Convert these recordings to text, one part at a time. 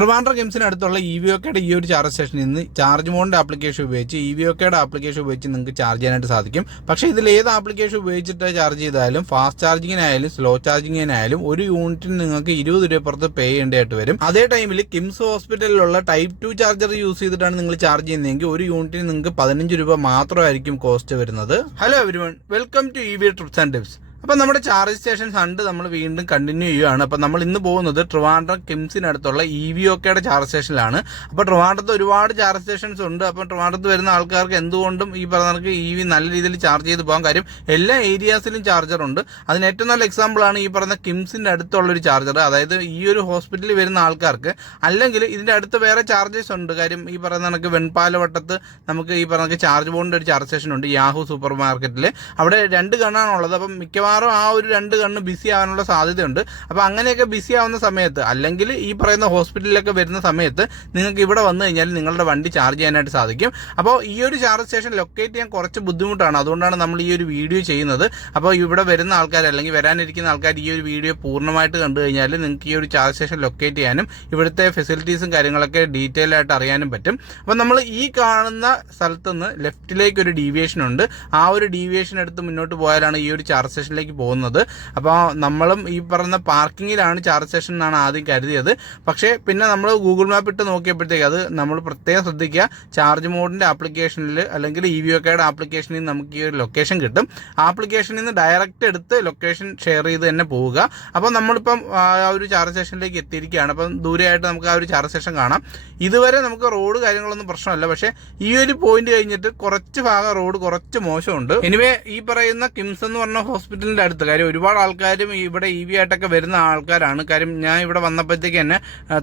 ട്രിവാൻഡ്രം കിംസിനടുത്തുള്ള EVOKയുടെ ഈ ഒരു ചാർജ് സ്റ്റേഷനിൽ നിന്ന് ചാർജ് മോഡിന്റെ ആപ്ലിക്കേഷൻ ഉപയോഗിച്ച് EVOKയുടെ ആപ്ലിക്കേഷൻ ഉപയോഗിച്ച് നിങ്ങൾക്ക് ചാർജ് ചെയ്യാനായിട്ട് സാധിക്കും. പക്ഷേ ഇതിൽ ഏത് ആപ്ലിക്കേഷൻ ഉപയോഗിച്ചിട്ട് ചാർജ് ചെയ്താലും ഫാസ്റ്റ് ചാർജിങ്ങിനായാലും സ്ലോ ചാർജിങ്ങിനായാലും ഒരു യൂണിറ്റിന് നിങ്ങൾക്ക് 20 രൂപ പുറത്ത് പേ ചെയ്യേണ്ടതായിട്ട് വരും. അതേ ടൈമിൽ കിംസ് ഹോസ്പിറ്റലിലുള്ള ടൈപ്പ് 2 ചാർജർ യൂസ് ചെയ്തിട്ടാണ് നിങ്ങൾ ചാർജ് ചെയ്യുന്നതെങ്കിൽ ഒരു യൂണിറ്റിന് നിങ്ങൾക്ക് 15 രൂപ മാത്രമായിരിക്കും കോസ്റ്റ് വരുന്നത്. Hello everyone, welcome to EV trips and tips. അപ്പം നമ്മുടെ ചാർജ് സ്റ്റേഷൻ ഫണ്ട് നമ്മൾ വീണ്ടും കണ്ടിന്യൂ ചെയ്യുകയാണ്. അപ്പം നമ്മൾ ഇന്ന് പോകുന്നത് ട്രിവാൻഡ്രം കിംസിനടുത്തുള്ള EVOKയുടെ ചാർജ് സ്റ്റേഷനിലാണ്. അപ്പോൾ ട്രിവാൻഡ്രത്ത് ഒരുപാട് ചാർജ് സ്റ്റേഷൻസ് ഉണ്ട്. അപ്പം ട്രിവാൻഡ്രത്ത് വരുന്ന ആൾക്കാർക്ക് എന്തുകൊണ്ടും ഈ പറഞ്ഞ EV നല്ല രീതിയിൽ ചാർജ് ചെയ്ത് പോകാൻ കാര്യം എല്ലാ ഏരിയാസിലും ചാർജർ ഉണ്ട്. അതിന് ഏറ്റവും നല്ല എക്സാമ്പിളാണ് ഈ പറഞ്ഞ കിംസിൻ്റെ അടുത്തുള്ളൊരു ചാർജർ. അതായത് ഈ ഒരു ഹോസ്പിറ്റലിൽ വരുന്ന ആൾക്കാർക്ക് അല്ലെങ്കിൽ ഇതിൻ്റെ അടുത്ത് വേറെ ചാർജസ് ഉണ്ട്. കാര്യം ഈ പറയുന്ന കണക്ക് വെൺപാലവട്ടത്ത് നമുക്ക് ഈ പറഞ്ഞ ചാർജ് ബോർഡിൻ്റെ ഒരു ചാർജ് സ്റ്റേഷൻ ഉണ്ട് യാഹു സൂപ്പർ മാർക്കറ്റിൽ. അവിടെ 2 ഗണ്ണാണുള്ളത്. അപ്പം മിക്കവാറും ആ ഒരു 2 ഗണ്ണ് ബിസി ആവാനുള്ള സാധ്യതയുണ്ട്. അപ്പോൾ അങ്ങനെയൊക്കെ ബിസി ആവുന്ന സമയത്ത് അല്ലെങ്കിൽ ഈ പറയുന്ന ഹോസ്പിറ്റലിലൊക്കെ വരുന്ന സമയത്ത് നിങ്ങൾക്ക് ഇവിടെ വന്നു കഴിഞ്ഞാൽ നിങ്ങളുടെ വണ്ടി ചാർജ് ചെയ്യാനായിട്ട് സാധിക്കും. അപ്പോൾ ഈ ഒരു ചാർജ് സ്റ്റേഷൻ ലൊക്കേറ്റ് ചെയ്യാൻ കുറച്ച് ബുദ്ധിമുട്ടാണ്. അതുകൊണ്ടാണ് നമ്മൾ ഈ ഒരു വീഡിയോ ചെയ്യുന്നത്. അപ്പോൾ ഇവിടെ വരുന്ന ആൾക്കാർ അല്ലെങ്കിൽ വരാനിരിക്കുന്ന ആൾക്കാർ ഈ ഒരു വീഡിയോ പൂർണ്ണമായിട്ട് കണ്ടു കഴിഞ്ഞാൽ നിങ്ങൾക്ക് ഈ ഒരു ചാർജ് സ്റ്റേഷൻ ലൊക്കേറ്റ് ചെയ്യാനും ഇവിടുത്തെ ഫെസിലിറ്റീസും കാര്യങ്ങളൊക്കെ ഡീറ്റെയിൽ ആയിട്ട് അറിയാനും പറ്റും. അപ്പോൾ നമ്മൾ ഈ കാണുന്ന സ്ഥലത്തുനിന്ന് ലെഫ്റ്റിലേക്ക് ഒരു ഡീവിയേഷൻ ഉണ്ട്. ആ ഒരു ഡീവിയേഷൻ എടുത്ത് മുന്നോട്ട് പോയാലാണ് ഈ ഒരു ചാർജ് സ്റ്റേഷനിലേക്ക് പോകുന്നത്. അപ്പോൾ നമ്മളും ഈ പറഞ്ഞ പാർക്കിങ്ങിലാണ് ചാർജ് സ്റ്റേഷൻ എന്നാണ് ആദ്യം കരുതിയത്. പക്ഷേ പിന്നെ നമ്മൾ ഗൂഗിൾ മാപ്പ് ഇട്ട് നോക്കിയപ്പോഴത്തേക്ക് അത് നമ്മൾ പ്രത്യേകം ശ്രദ്ധിക്കുക, ചാർജ് മോഡിൻ്റെ ആപ്ലിക്കേഷനിൽ അല്ലെങ്കിൽ EVOKയുടെ ആപ്ലിക്കേഷനിൽ നമുക്ക് ഈ ഒരു ലൊക്കേഷൻ കിട്ടും. ആപ്ലിക്കേഷനിൽ നിന്ന് ഡയറക്റ്റ് എടുത്ത് ലൊക്കേഷൻ ഷെയർ ചെയ്ത് തന്നെ പോവുക. അപ്പോൾ നമ്മളിപ്പം ആ ഒരു ചാർജ് സ്റ്റേഷനിലേക്ക് എത്തിയിരിക്കുകയാണ്. അപ്പം ദൂരെയായിട്ട് നമുക്ക് ആ ഒരു ചാർജ് സ്റ്റേഷൻ കാണാം. ഇതുവരെ നമുക്ക് റോഡ് കാര്യങ്ങളൊന്നും പ്രശ്നമല്ല. പക്ഷേ ഈ ഒരു പോയിന്റ് കഴിഞ്ഞിട്ട് കുറച്ച് ഭാഗം റോഡ് കുറച്ച് മോശമുണ്ട്. എനിവേ ഈ പറയുന്ന കിംസ് എന്ന് പറഞ്ഞ ഹോസ്പിറ്റലിൻ്റെ അടുത്ത് കാര്യം ഒരുപാട് ആൾക്കാരും ഇവിടെ EV ആയിട്ടൊക്കെ വരുന്ന ആൾക്കാരാണ്. കാര്യം ഞാൻ ഇവിടെ വന്നപ്പോഴത്തേക്ക് തന്നെ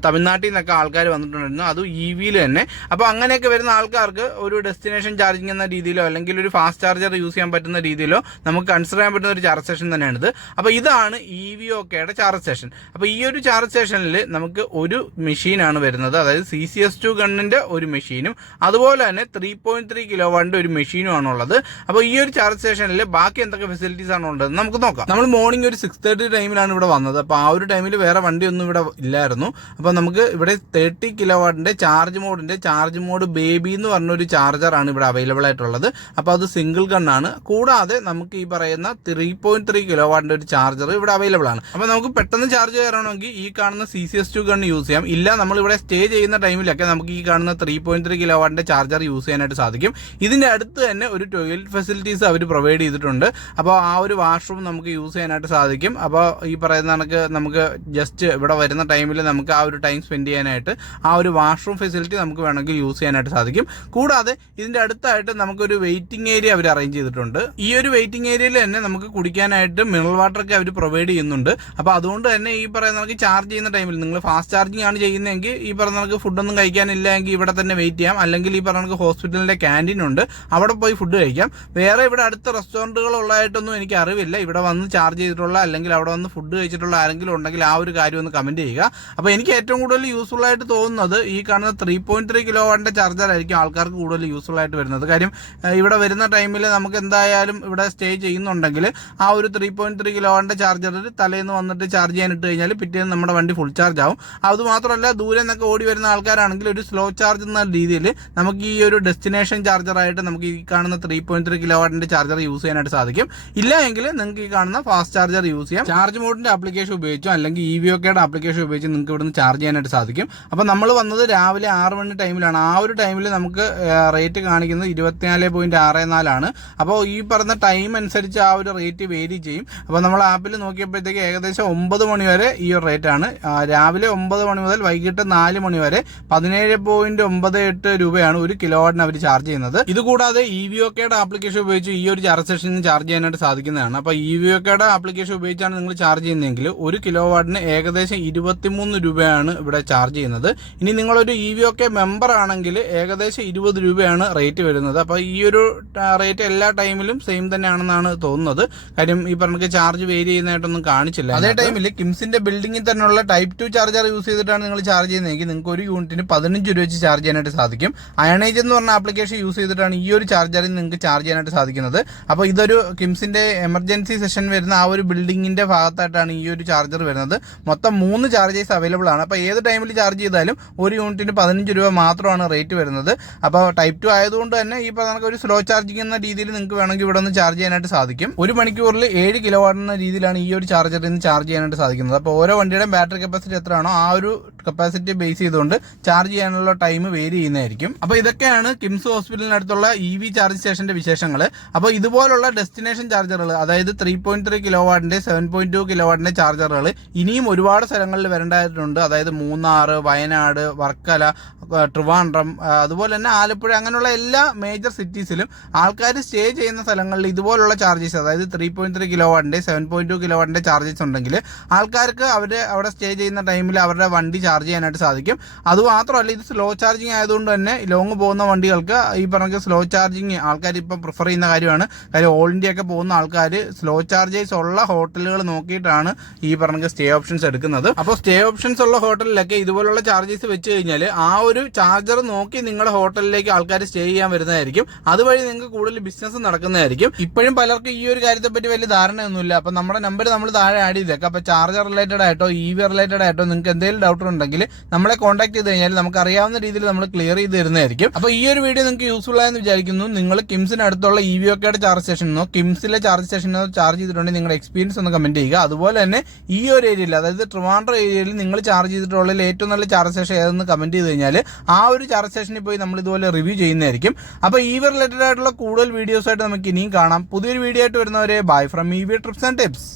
തമിഴ്നാട്ടിൽ നിന്നൊക്കെ ആൾക്കാർ വന്നിട്ടുണ്ടായിരുന്നു, അതും EVയിൽ തന്നെ. അപ്പോൾ അങ്ങനെയൊക്കെ വരുന്ന ആൾക്കാർക്ക് ഒരു ഡെസ്റ്റിനേഷൻ ചാർജിങ് എന്ന രീതിയിലോ അല്ലെങ്കിൽ ഒരു ഫാസ്റ്റ് ചാർജർ യൂസ് ചെയ്യാൻ പറ്റുന്ന രീതിയിലോ നമുക്ക് കൺസിഡർ ചെയ്യാൻ പറ്റുന്ന ഒരു ചാർജ് സ്റ്റേഷൻ തന്നെയാണിത്. അപ്പോൾ ഇതാണ് EVOKയുടെ ചാർജ് സ്റ്റേഷൻ. അപ്പോൾ ഈ ഒരു ചാർജ് സ്റ്റേഷനിൽ നമുക്ക് ഒരു മെഷീനാണ് വരുന്നത്. അതായത് CCS2 ഗണ്ണിൻ്റെ ഒരു മെഷീനും അതുപോലെ തന്നെ 3.3 കിലോവാട്ടിൻ്റെ ഒരു മെഷീനുമാണ് ഉള്ളത്. അപ്പോൾ ഈ ഒരു ചാർജ് സ്റ്റേഷനിൽ ബാക്കി എന്തൊക്കെ ഫെസിലിറ്റീസ് ആണ് ഉള്ളത് നമുക്ക് നോക്കാം. നമ്മൾ മോർണിംഗ് ഒരു 6:30 ടൈമിലാണ് ഇവിടെ വന്നത്. അപ്പോൾ ആ ഒരു ടൈമിൽ വേറെ വണ്ടിയൊന്നും ഇവിടെ ഇല്ലായിരുന്നു. അപ്പോൾ നമുക്ക് ഇവിടെ 30 കിലോവാട്ടിൻ്റെ ചാർജ് മോഡ് ബേബി എന്ന് പറഞ്ഞൊരു ചാർജറാണ് ഇവിടെ അവൈലബിൾ ആയിട്ടുള്ളത്. അപ്പോൾ അത് സിംഗിൾ ഗണ്ണാണ്. കൂടാതെ നമുക്ക് ഈ പറയുന്ന 3.3 കിലോവാട്ടിൻ്റെ ഒരു ചാർജർ ഇവിടെ അവൈലബിൾ ആണ്. അപ്പോൾ നമുക്ക് പെട്ടെന്ന് ചാർജ് ചെയ്യണമെങ്കിൽ ഈ കാണുന്ന CCS2 ഗണ്ണ് യൂസ് ചെയ്യാം. ഇല്ല നമ്മളിവിടെ സ്റ്റേ ചെയ്യുന്ന ടൈമിലൊക്കെ നമുക്ക് ഈ കാണുന്ന 3.3 കിലോവാട്ടിൻ്റെ ചാർജർ യൂസ് ചെയ്യാനായിട്ട് സാധിക്കും. ഇതിൻ്റെ അടുത്ത് തന്നെ ഒരു ടോയ്ലറ്റ് ഫെസിലിറ്റീസ് അവർ പ്രൊവൈഡ് ചെയ്തിട്ടുണ്ട്. അപ്പോൾ ആ ഒരു വാഷ്റൂം നമുക്ക് യൂസ് ചെയ്യാനായിട്ട് സാധിക്കും. അപ്പോൾ ഈ പറയുന്ന കണക്ക് നമുക്ക് ജസ്റ്റ് ഇവിടെ വരുന്ന ടൈമിൽ നമുക്ക് ആ ഒരു ടൈം സ്പെൻഡ് ചെയ്യാനായിട്ട് ആ ഒരു വാഷ്റൂം ഫെസിലിറ്റി നമുക്ക് വേണമെങ്കിൽ യൂസ് ചെയ്യാനായിട്ട് സാധിക്കും. കൂടാതെ ഇതിൻ്റെ അടുത്തായിട്ട് നമുക്കൊരു വെയിറ്റിംഗ് ഏരിയ അവർ അറേഞ്ച് ചെയ്തിട്ടുണ്ട്. ഈ ഒരു വെയിറ്റിംഗ് ഏരിയയിൽ തന്നെ നമുക്ക് കുടിക്കാനായിട്ട് മിനറൽ വാട്ടർ ഒക്കെ അവർ പ്രൊവൈഡ് ചെയ്യുന്നുണ്ട്. അപ്പോൾ അതുകൊണ്ട് തന്നെ ഈ പറയുന്ന കണക്ക് ചാർജ് ചെയ്യുന്ന ടൈമിൽ നിങ്ങൾ ഫാസ്റ്റ് ചാർജിങ് ആണ് ചെയ്യുന്നതെങ്കിൽ ഈ പറയുന്ന കണക്ക് ഫുഡൊന്നും കഴിക്കാനില്ല എങ്കിൽ ഇവിടെ തന്നെ വെയിറ്റ് ചെയ്യാം. അല്ലെങ്കിൽ ഈ പറയുന്ന കണക്ക് ഹോസ്പിറ്റലിൻ്റെ ക്യാൻറ്റീൻ ഉണ്ട്, അവിടെ പോയി ഫുഡ് കഴിക്കാം. വേറെ ഇവിടെ അടുത്ത റെസ്റ്റോറൻറ്റുകൾ ഉള്ളതായിട്ടൊന്നും എനിക്ക് അറിവില്ല. ഇവിടെ വന്ന് ചാർജ് ചെയ്തിട്ടുള്ള അല്ലെങ്കിൽ അവിടെ വന്ന് ഫുഡ് കഴിച്ചിട്ടുള്ള ആരെങ്കിലും ഉണ്ടെങ്കിൽ ആ ഒരു കാര്യം ഒന്ന് കമൻറ്റ് ചെയ്യുക. അപ്പോൾ എനിക്ക് ഏറ്റവും കൂടുതൽ യൂസ്ഫുൾ ആയിട്ട് തോന്നുന്നത് ഈ കാണുന്ന 3.3 കിലോവാട്ടിൻ്റെ ചാർജർ ആയിരിക്കും ആൾക്കാർക്ക് കൂടുതൽ യൂസ്ഫുൾ ആയിട്ട് വരുന്നത്. കാര്യം ഇവിടെ വരുന്ന ടൈമിൽ നമുക്ക് എന്തായാലും ഇവിടെ സ്റ്റേ ചെയ്യുന്നുണ്ടെങ്കിൽ ആ ഒരു 3.3 കിലോവാട്ടിൻ്റെ ചാർജറിൽ തലേന്ന് വന്നിട്ട് ചാർജ് ചെയ്യാൻ ഇട്ട് കഴിഞ്ഞാൽ പിറ്റേന്ന് നമ്മുടെ വണ്ടി ഫുൾ ചാർജ് ആവും. അതുമാത്രമല്ല ദൂരെ നിന്നൊക്കെ ഓടി വരുന്ന ആൾക്കാരാണെങ്കിൽ ഒരു സ്ലോ ചാർജ് എന്ന രീതിയിൽ നമുക്ക് ഈ ഒരു ഡെസ്റ്റിനേഷൻ ചാർജറായിട്ട് നമുക്ക് ഈ കാണുന്ന 3.3 കിലോവാട്ടിൻ്റെ ചാർജർ യൂസ് ചെയ്യാനായിട്ട് സാധിക്കും. ഇല്ല എങ്കിൽ നിങ്ങൾക്ക് ഈ കാണുന്ന ഫാസ്റ്റ് ചാർജർ യൂസ് ചെയ്യാം. ചാർജ് മോഡിന്റെ ആപ്ലിക്കേഷൻ ഉപയോഗിച്ചോ അല്ലെങ്കിൽ EVOKയുടെ ആപ്ലിക്കേഷൻ ഉപയോഗിച്ച് നിങ്ങൾക്ക് ഇവിടുന്ന് ചാർജ് ചെയ്യാനായിട്ട് സാധിക്കും. അപ്പോൾ നമ്മൾ വന്നത് രാവിലെ 6 മണി ടൈമിലാണ്. ആ ഒരു ടൈമിൽ നമുക്ക് റേറ്റ് കാണിക്കുന്നത് 24.64 ആണ്. അപ്പോൾ ഈ പറഞ്ഞ ടൈം അനുസരിച്ച് ആ ഒരു റേറ്റ് വേരി ചെയ്യും. അപ്പോൾ നമ്മൾ ആപ്പിൽ നോക്കിയപ്പോഴത്തേക്ക് ഏകദേശം 9 മണി വരെ ഈ ഒരു റേറ്റ് ആണ്. രാവിലെ 9 മണി മുതൽ വൈകിട്ട് 4 മണി വരെ 17.98 രൂപയാണ് ഒരു കിലോവാട്ടിന് അവർ ചാർജ് ചെയ്യുന്നത്. ഇതുകൂടാതെ EVOKയുടെ ആപ്ലിക്കേഷൻ ഉപയോഗിച്ച് ഈ ഒരു ചാർജ് സ്റ്റേഷനിൽ ചാർജ് ചെയ്യാനായിട്ട് സാധിക്കുന്നതാണ്. അപ്പോൾ EVOKയുടെ ആപ്ലിക്കേഷൻ ഉപയോഗിച്ചാണ് നിങ്ങൾ ചാർജ് ചെയ്യുന്നതെങ്കിൽ ഒരു കിലോവാട്ടിന് ഏകദേശം 23 രൂപയാണ് ഇവിടെ ചാർജ് ചെയ്യുന്നത്. ഇനി നിങ്ങളൊരു EVOK മെമ്പർ ആണെങ്കിൽ ഏകദേശം 20 രൂപയാണ് റേറ്റ് വരുന്നത്. അപ്പോൾ ഈ ഒരു റേറ്റ് എല്ലാ ടൈമിലും സെയിം തന്നെയാണെന്നാണ് തോന്നുന്നത്. കാര്യം ഈ പറഞ്ഞ ചാർജ് വേരി ചെയ്യുന്നതായിട്ടൊന്നും കാണിച്ചില്ല. അതേ ടൈമിൽ കിംസിന്റെ ബിൽഡിംഗിൽ തന്നെയുള്ള ടൈപ്പ് 2 ചാർജർ യൂസ് ചെയ്തിട്ടാണ് നിങ്ങൾ ചാർജ് ചെയ്യുന്നതെങ്കിൽ നിങ്ങൾക്ക് ഒരു യൂണിറ്റിന് 15 രൂപ വെച്ച് ചാർജ് ചെയ്യാനായിട്ട് സാധിക്കും. അയണേജ് എന്ന് പറഞ്ഞ ആപ്ലിക്കേഷൻ യൂസ് ചെയ്തിട്ടാണ് ഈ ഒരു ചാർജറിൽ നിങ്ങൾക്ക് ചാർജ് ചെയ്യാനായിട്ട് സാധിക്കുന്നത്. അപ്പോൾ ഇതൊരു കിംസിന്റെ എമർജൻസി ഏജൻസി സെഷൻ വരുന്ന ആ ഒരു ബിൽഡിങ്ങിന്റെ ഭാഗത്തായിട്ടാണ് ഈ ഒരു ചാർജർ വരുന്നത്. മൊത്തം 3 ചാർജേഴ്സ് അവൈലബിൾ ആണ്. അപ്പോൾ ഏത് ടൈമിൽ ചാർജ് ചെയ്താലും ഒരു യൂണിറ്റിന് 15 രൂപ മാത്രമാണ് റേറ്റ് വരുന്നത്. അപ്പോൾ ടൈപ്പ് 2 ആയതുകൊണ്ട് തന്നെ ഈ പറഞ്ഞ ഒരു സ്ലോ ചാർജിങ് എന്ന രീതിയിൽ നിങ്ങൾക്ക് വേണമെങ്കിൽ ഇവിടെ നിന്ന് ചാർജ് ചെയ്യാനായിട്ട് സാധിക്കും. ഒരു മണിക്കൂറിൽ 7 കിലോ വാട്ട് എന്ന രീതിയിലാണ് ഈ ഒരു ചാർജറിൽ നിന്ന് ചാർജ് ചെയ്യാനായിട്ട് സാധിക്കുന്നത്. അപ്പോൾ ഓരോ വണ്ടിയുടെയും ബാറ്ററി കപ്പാസിറ്റി എത്രയാണോ ആ ഒരു കപ്പാസിറ്റി ബേസ് ചെയ്തുകൊണ്ട് ചാർജ് ചെയ്യാനുള്ള ടൈം വേരി ചെയ്യുന്നതായിരിക്കും. അപ്പോൾ ഇതൊക്കെയാണ് കിംസ് ഹോസ്പിറ്റലിനടുത്തുള്ള EV ചാർജ് സ്റ്റേഷന്റെ വിശേഷങ്ങൾ. അപ്പോൾ ഇതുപോലുള്ള ഡെസ്റ്റിനേഷൻ ചാർജറുകൾ, അതായത് 3.3 കിലോ വാട്ടിന്റെ 7.2 കിലോ വാട്ടിന്റെ ചാർജറുകൾ ഇനിയും ഒരുപാട് സ്ഥലങ്ങളിൽ വരേണ്ടതായിട്ടുണ്ട്. അതായത് മൂന്നാർ, വയനാട്, വർക്കല, ട്രിവാൻഡ്രം, അതുപോലെ തന്നെ ആലപ്പുഴ, അങ്ങനെയുള്ള എല്ലാ മേജർ സിറ്റീസിലും ആൾക്കാർ സ്റ്റേ ചെയ്യുന്ന സ്ഥലങ്ങളിൽ ഇതുപോലുള്ള ചാർജസ്, അതായത് 3.3 കിലോ വാട്ടിന്റെ 7.2 കിലോ വാട്ടിന്റെ ചാർജസ് ഉണ്ടെങ്കിൽ ആൾക്കാർക്ക് അവിടെ സ്റ്റേ ചെയ്യുന്ന ടൈമിൽ അവരുടെ വണ്ടി ചാർജ് ചെയ്യാനായിട്ട് സാധിക്കും. അതുമാത്രമല്ല, ഇത് സ്ലോ ചാർജിങ് ആയതുകൊണ്ട് തന്നെ ലോങ് പോകുന്ന വണ്ടികൾക്ക് ഈ പറഞ്ഞ സ്ലോ ചാർജിങ് ആൾക്കാർ ഇപ്പം പ്രിഫർ ചെയ്യുന്ന കാര്യമാണ്. കാര്യം ഓൾ ഇന്ത്യ ഒക്കെ പോകുന്ന ആൾക്കാർ സ്ലോ ചാർജേഴ്സ് ഉള്ള ഹോട്ടലുകൾ നോക്കിയിട്ടാണ് ഈ പറഞ്ഞ സ്റ്റേ ഓപ്ഷൻസ് എടുക്കുന്നത്. അപ്പോൾ സ്റ്റേ ഓപ്ഷൻസ് ഉള്ള ഹോട്ടലിലൊക്കെ ഇതുപോലുള്ള ചാർജസ് വെച്ച് കഴിഞ്ഞാൽ ആ ഒരു ചാർജർ നോക്കി നിങ്ങളുടെ ഹോട്ടലിലേക്ക് ആൾക്കാർ സ്റ്റേ ചെയ്യാൻ വരുന്നതായിരിക്കും. അതുവഴി നിങ്ങൾക്ക് കൂടുതൽ ബിസിനസ് നടക്കുന്നതായിരിക്കും. ഇപ്പോഴും പലർക്കും ഈ ഒരു കാര്യത്തെ പറ്റി വലിയ ധാരണയൊന്നുമില്ല. അപ്പോൾ നമ്മുടെ നമ്പർ നമ്മൾ താഴെ ആഡ് ചെയ്തേക്കാം. അപ്പോൾ ചാർജർ റിലേറ്റഡ് ആയിട്ടോ EV റിലേറ്റഡ് ആയിട്ടോ നിങ്ങൾക്ക് എന്തെങ്കിലും ഡൗട്ട് ഉണ്ടെങ്കിൽ നമ്മളെ കോൺടാക്ട് ചെയ്ത് കഴിഞ്ഞാൽ നമുക്ക് അറിയാവുന്ന രീതിയിൽ നമ്മൾ ക്ലിയർ ചെയ്ത് തരുന്നതായിരിക്കും. അപ്പോൾ ഈ ഒരു വീഡിയോ നിങ്ങൾക്ക് യൂസ്ഫുൾ ആയെന്ന് വിചാരിക്കുന്നു. നിങ്ങൾ കിംസിന് അടുത്തുള്ള EVOKയുടെ ചാർജ് സ്റ്റേഷനോ കിംസിലെ ചാർജ് സ്റ്റേഷനോ ചാർജ് ചെയ്തിട്ടുണ്ടെങ്കിൽ നിങ്ങളുടെ എക്സ്പീരിയൻസ് ഒന്ന് കമന്റ് ചെയ്യുക. അതുപോലെ തന്നെ ഈ ഒരു ഏരിയയിൽ, അതായത് ട്രിവാൻഡ്രം ഏരിയയിൽ നിങ്ങൾ ചാർജ് ചെയ്തിട്ടുള്ളതിൽ ഏറ്റവും നല്ല ചാർജ് സ്റ്റേഷൻ ഏതെന്ന് കമന്റ് ചെയ്ത് കഴിഞ്ഞാൽ ആ ഒരു ചാർജ് സ്റ്റേഷനിൽ പോയി നമ്മൾ ഇതുപോലെ റിവ്യൂ ചെയ്യുന്നതായിരിക്കും. അപ്പോൾ EV റിലേറ്റഡ് ആയിട്ടുള്ള കൂടുതൽ വീഡിയോസ് ആയിട്ട് നമുക്ക് ഇനിയും കാണാം. പുതിയൊരു വീഡിയോ ആയിട്ട് വരുന്നവരെ bye from EV trips and tips.